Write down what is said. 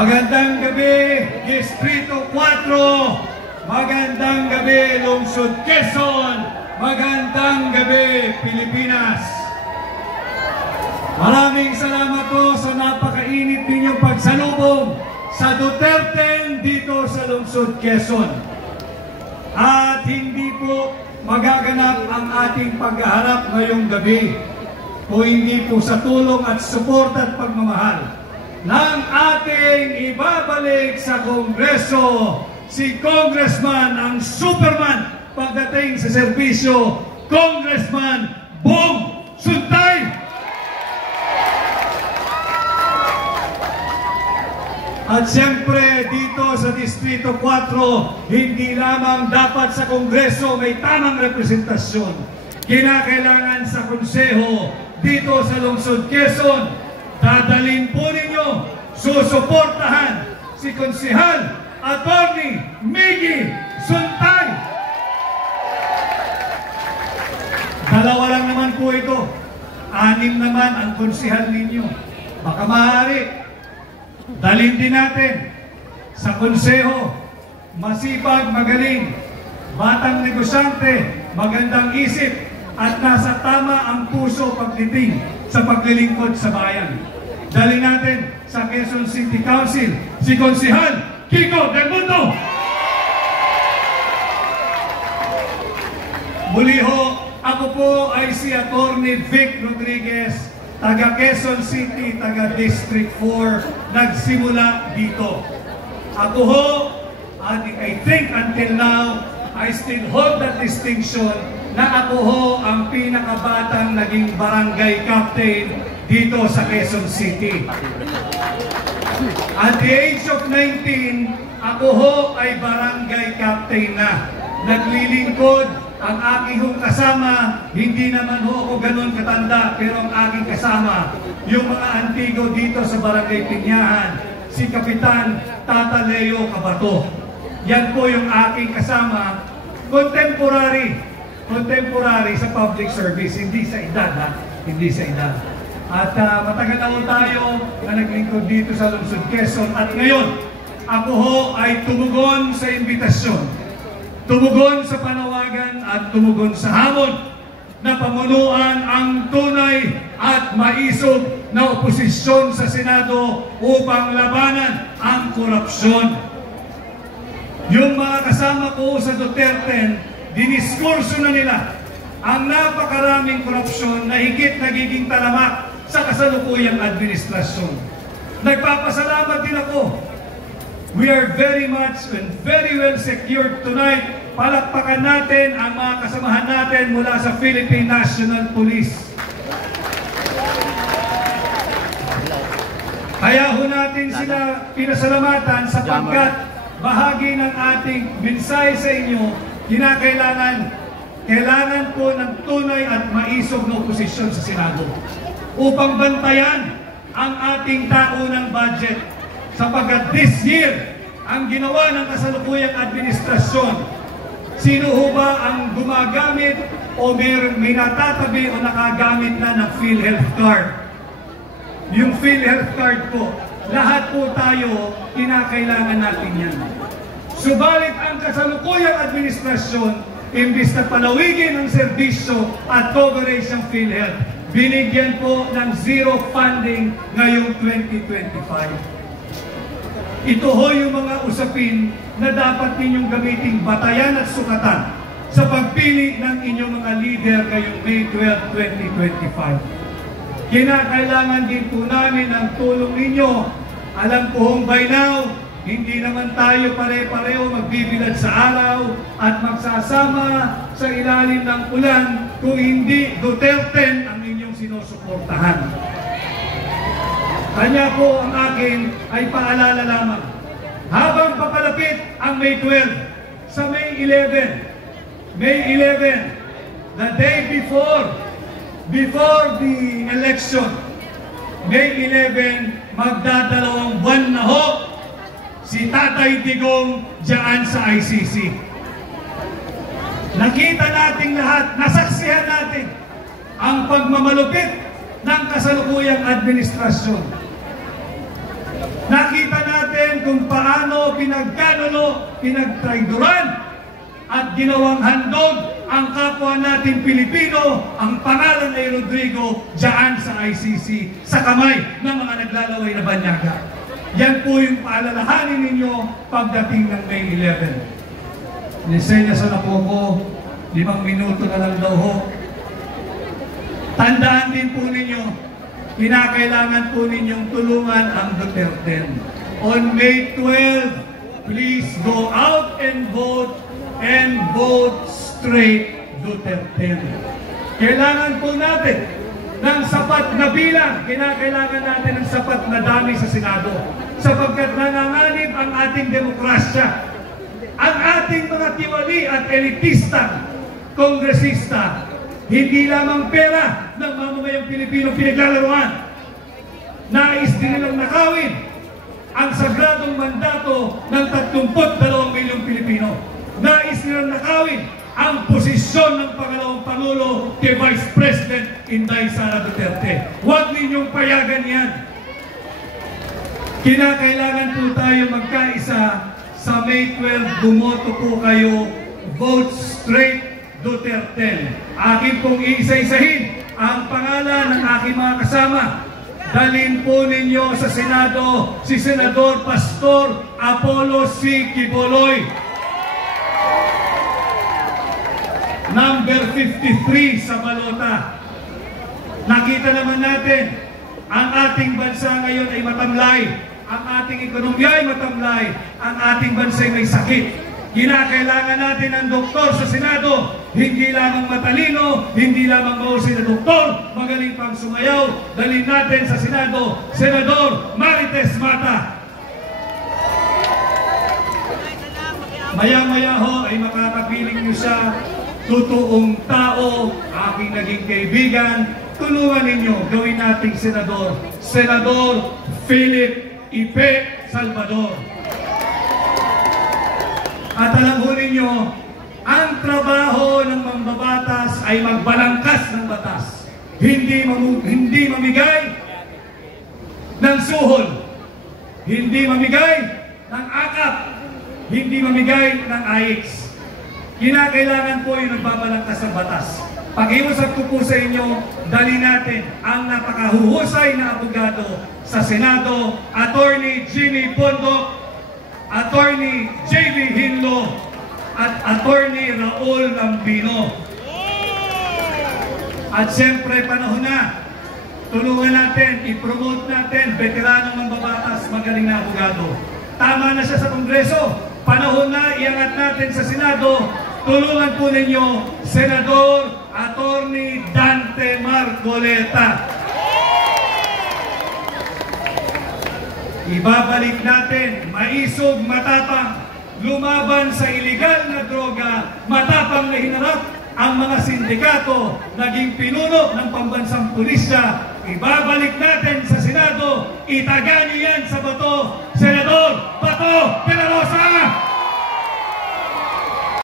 Magandang gabi, Distrito 4. Magandang gabi, Lungsod Quezon. Magandang gabi, Pilipinas. Maraming salamat po sa napakainit ninyong pagsalubong sa Duterte dito sa Lungsod Quezon. At hindi po magaganap ang ating paghaharap ngayong gabi kung hindi po sa tulong at suporta at pagmamahal ng ating ibabalik sa Kongreso si Congressman, ang Superman pagdating sa serbisyo, Congressman Bong Suntay. At siyempre dito sa Distrito 4, hindi lamang dapat sa Kongreso may tamang representasyon. Kinakailangan sa Konseho dito sa Lungsod Quezon, dadalhin po ninyo, susuportahan si Konsehal Attorney Miggy Suntay. Dalawa lang naman po ito. 6 naman ang konsehal ninyo. Baka maaari, dalhin din natin sa Konseho, masipag, magaling, batang negosyante, magandang isip, at nasa tama ang puso pagtiting sa paglilingkod sa bayan. Dali natin sa Quezon City Council si Konsehal Kiko Del Mundo. Muli ho, ako po ay si Attorney Vic Rodriguez, taga Quezon City, taga District 4, nagsimula dito. Ako ho, and I think until now, I still hold that distinction na ako ho ang pinakabatang naging barangay captain dito sa Quezon City. At the age of 19, ako ho ay barangay captain na. Naglilingkod ang aking hong kasama, hindi naman ho ako ganun katanda, pero ang aking kasama, yung mga antigo dito sa Barangay Pinyahan, si Kapitan Tata Leo Cabato. Yan po yung aking kasama, contemporary sa public service, hindi sa edad ha, hindi sa edad. At matagal na tayo na naglingkod dito sa Lungsod Quezon, at ngayon, ako ho ay tumugon sa imbitasyon, tumugon sa panawagan at tumugon sa hamon na pamunuan ang tunay at maisog na oposisyon sa Senado upang labanan ang korupsyon. Yung mga kasama ko sa Duterte, diniskurso na nila ang napakaraming korupsyon na higit nagiging talamak sa kasalukuyang administrasyon. Nagpapasalamat din ako. We are very much and very well secured tonight. Palakpakan natin ang mga kasamahan natin mula sa Philippine National Police. Kaya ho natin sila pinasalamatan sapagkat bahagi ng ating mensahe sa inyo, kailangan po ng tunay at maisog na oposisyon sa Senado upang bantayan ang ating taunang budget sapagkat this year, ang ginawa ng kasalukuyang administrasyon, sino ho ba ang gumagamit o may natatabi o nakagamit na ng PhilHealth card? Yung PhilHealth card po, lahat po tayo, kinakailangan natin yan. Subalit ang kasalukuyang administrasyon, imbis na palawigin ang serbisyo at coverage ng PhilHealth, binigyan po ng zero funding ngayong 2025. Ito ho yung mga usapin na dapat ninyong gamiting batayan at sukatan sa pagpili ng inyong mga leader ngayong May 12, 2025. Kinakailangan din po namin ang tulong ninyo. Alam ko hong by now, hindi naman tayo pare-pareho magbibilad sa araw at magsasama sa ilalim ng ulan kung hindi Duterte ang inyong sinusuportahan. Kanya po ang akin ay paalala lamang. Habang papalapit ang May 12, sa May 11, the day before the election, May 11, magdadalawang buwan na ho si Tatay Digong diyan sa ICC. Nakita nating lahat, nasaksihan natin ang pagmamalupit ng kasalukuyang administrasyon. Nakita natin natin kung paano pinagkanulo, pinagtraidoran at ginawang handog ang kapwa natin Pilipino, ang pangalan ni Rodrigo dyan sa ICC, sa kamay ng mga naglalaway na banyaga. Yan po yung paalalahanin ninyo pagdating ng May 11. Lisenyas na po ko, 5 minuto na lang daw ho. Tandaan din po ninyo, kinakailangan po ninyong tulungan ang Duterte. On May 12, please go out and vote straight Duterte. Kailangan po natin ng sapat na bilang, kinakailangan natin ng sapat na dami sa Senado sapagkat nanganganib ang ating demokrasya. Ang ating mga tiwali at elitistang kongresista, hindi lamang pera ng mamamayang Pilipino pinaglalaroan. Nais din nilang nakawin ang sagradong mandato ng 32 milyong Pilipino. Nais nilang nakawin ang posisyon ng pangalawang Pangulo kay Vice President Inday Sara Duterte. Huwag ninyong payagan yan. Kinakailangan po tayo magkaisa sa May 12, bumoto po kayo, vote straight Duterte. Akin pong iisa-isahin ang pangalan ng aking mga kasama. Dalhin po ninyo sa Senado si Senador Pastor Apollo C. Quiboloy. Number 53 sa balota. Nakita naman natin, ang ating bansa ngayon ay matamlay. Ang ating ekonomiya ay matamlay. Ang ating bansa ay may sakit. Kinakailangan natin ang doktor sa Senado. Hindi lamang matalino, hindi lamang mahusay na doktor, magaling pang sumayaw. Dalhin natin sa Senado, Senador Marites Mata. Maya-maya ho ay makakapiling niyo siya, totoong tao, aking naging kaibigan. Tulungan ninyo, gawin nating Senador, Senador Philip Ipe Salvador. At alam ho ninyo, ang trabaho ng mambabatas ay magbalangkas ng batas. Hindi mamigay ng suhol, hindi mamigay ng akap, hindi mamigay ng AIX. Kinakailangan po yung nagbabalangkas ng batas. Pag-iusap ko po sa inyo, dali natin ang napakahuhusay na abogado sa Senado, Attorney Jimmy Bondok, Attorney J.B. Hinlo, at Attorney Raul Lambino. At siyempre, panahon na, tulungan natin, i-promote natin, veteranong mambabatas, magaling na abogado. Tama na siya sa Kongreso, panahon na, iangat natin sa Senado. Tulungan po ninyo, Senador Attorney Dante Marcoleta. Ibabalik natin, maisog, matapang, lumaban sa iligal na droga, matapang na hinarap ang mga sindikato, naging pinuno ng pambansang pulisya. Ibabalik natin sa Senado, itaga niyo yan sa Bato, Senador Bato de la Rosa!